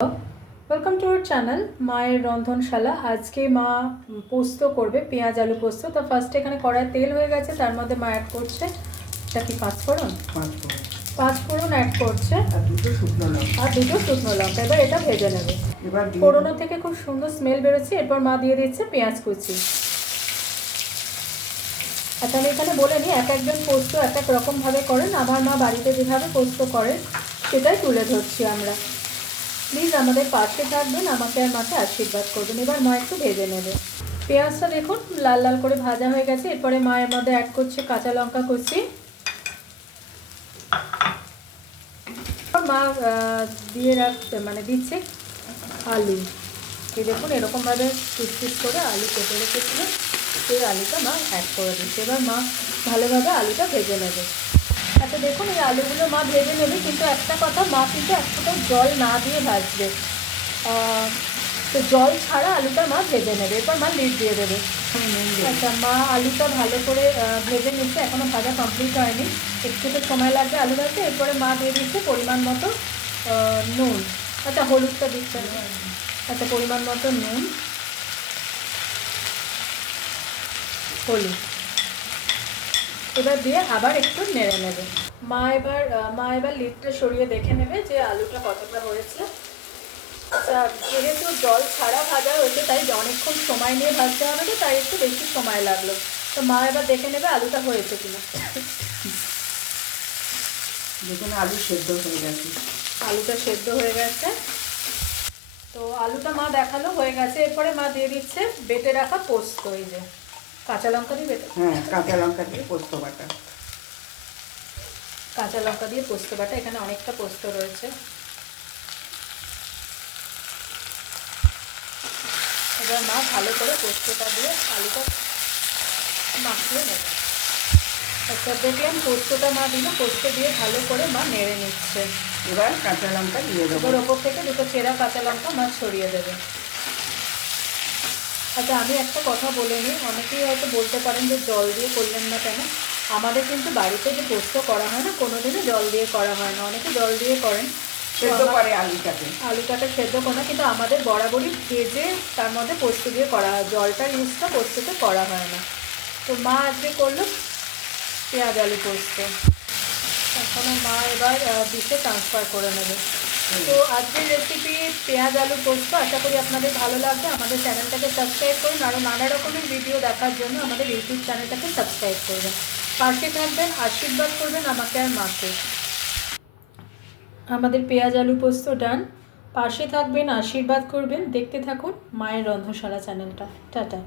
Welcome to our channel মায়ের রন্ধনশালা। আজকে মা পোস্ত করবে, পেঁয়াজ আলু পোস্ত। তো ফার্স্ট এখানে কড়ায় তেল হয়ে গেছে, তার মধ্যে মা অ্যাড করছে এটা কি পাঁচফোড়ন অ্যাড করছে আর দুটো শুকনো লঙ্কা। এবার এটা ভেজে নেবে। ফোড়নো থেকে খুব সুন্দর স্মেল বেরোচ্ছে। এরপর মা দিয়ে দিচ্ছে পেঁয়াজ কুচি। আচ্ছা, আমি এখানে বলে নিই, এক একজন পোস্ত এক এক রকমভাবে করেন। আমার মা বাড়িতে যেভাবে পোস্ত করেন সেটাই তুলে ধরছি আমরা। প্লিজ আমাদের পাশে থাকবেন, আমাকে আর মাকে আশীর্বাদ করবেন। এবার মা একটু ভেজে নেবে। পেঁয়াজটা দেখুন লাল লাল করে ভাজা হয়ে গেছে। এরপরে মায়ের মধ্যে অ্যাড করছে কাঁচা লঙ্কা কুচি। মা দিয়ে দিচ্ছে আলু। এই দেখুন এরকমভাবে পিস পিস করে আলু কেটে রেখেছিল, সেই আলুটা মা অ্যাড করে দিচ্ছে। এবার মা ভালোভাবে আলুটা ভেজে নেবে। আচ্ছা দেখুন, এই আলুগুলো মা ভেজে নেবে, কিন্তু একটা কথা, মা কিন্তু এক ফোঁটা জল না দিয়ে ভাজবে। তো জল ছাড়া আলুটা মা ভেজে নেবে। এরপর মা লিড দিয়ে দেবে। আচ্ছা, মা আলুটা ভালো করে ভেজে নিচ্ছে, এখনও ভাজা কমপ্লিট হয়নি, একটু তো সময় লাগবে আলু ভাজতে। এরপরে মা দিয়ে দিচ্ছে পরিমাণ মতো নুন। আচ্ছা, হলুদটা দিচ্ছে। আচ্ছা, পরিমাণ মতো নুন, হলুদ এবার দিয়ে আবার একটু নেড়ে নেবে। মা এবার লিডটা সরিয়ে দেখে নেবে যে আলুটা কতটা হয়েছে। আচ্ছা, যেহেতু জল ছাড়া ভাজা হয়েছে তাই অনেকক্ষণ সময় নিয়ে ভাজতে হবে, তো তাই একটু বেশি সময় লাগলো। তো মা এবার দেখে নেবে আলুটা হয়েছে কিনা। দেখুন আলু সেদ্ধ হয়ে গেছে। আলুটা সেদ্ধ হয়ে গেছে। তো আলুটা মা দেখালো হয়ে গেছে। এরপরে মা দিয়ে দিচ্ছে বেটে রাখা পোস্ত। এই যে কাঁচা লঙ্কা দিয়ে কাঁচা লঙ্কা দিয়ে পোস্ত বাটা। কাঁচা লঙ্কা দিয়ে পোস্ত বাটা, এখানে অনেকটা পোস্ত রয়েছে। এবার মা ভালো করে পোস্তটা দিয়ে আলুটা মাখিয়ে নেবে। আচ্ছা, দেখলাম পোস্তটা মা দিল, পোস্ত দিয়ে ভালো করে মা নেড়ে নিচ্ছে। এবার কাঁচা লঙ্কা দিয়ে দেবো। এবার ওপর থেকে দুটো চেরা কাঁচা লঙ্কা মা ছড়িয়ে দেবে। আচ্ছা, আমি একটা কথা বলে নিই, অনেকেই হয়তো বলতে পারেন যে জল দিয়ে করলেন না কেন। আমাদের কিন্তু বাড়িতে যে পোস্ত করা হয় না, কোনোদিনও জল দিয়ে করা হয় না। অনেকে জল দিয়ে করেন, সেদ্ধ করে আলুটাকে সেদ্ধ করে না, কিন্তু আমাদের বরাবরই ভেজে তার মধ্যে পোস্ত দিয়ে করা হয়। জলটার ইউজটা পোস্ততে করা হয় না। তো মা আজকে করলো পেঁয়াজ আলু পোস্ত। এখনও মা এবার ডিশে ট্রান্সফার করে নেবে। তো আজকের রেসিপি পেঁয়াজ আলু পোস্ত, আশা করি আপনাদের ভালো লাগবে। আমাদের চ্যানেলটাকে সাবস্ক্রাইব করুন, আরও নানা রকমের ভিডিও দেখার জন্য আমাদের ইউটিউব চ্যানেলটাকে সাবস্ক্রাইব করবেন। পাশে থাকবেন, আশীর্বাদ করবেন আমাকে আর মাকে। আমাদের পেঁয়াজ আলু পোস্ত ডান। পাশে থাকবেন, আশীর্বাদ করবেন। দেখতে থাকুন মায়ের রন্ধনশালা চ্যানেলটা। টাটা।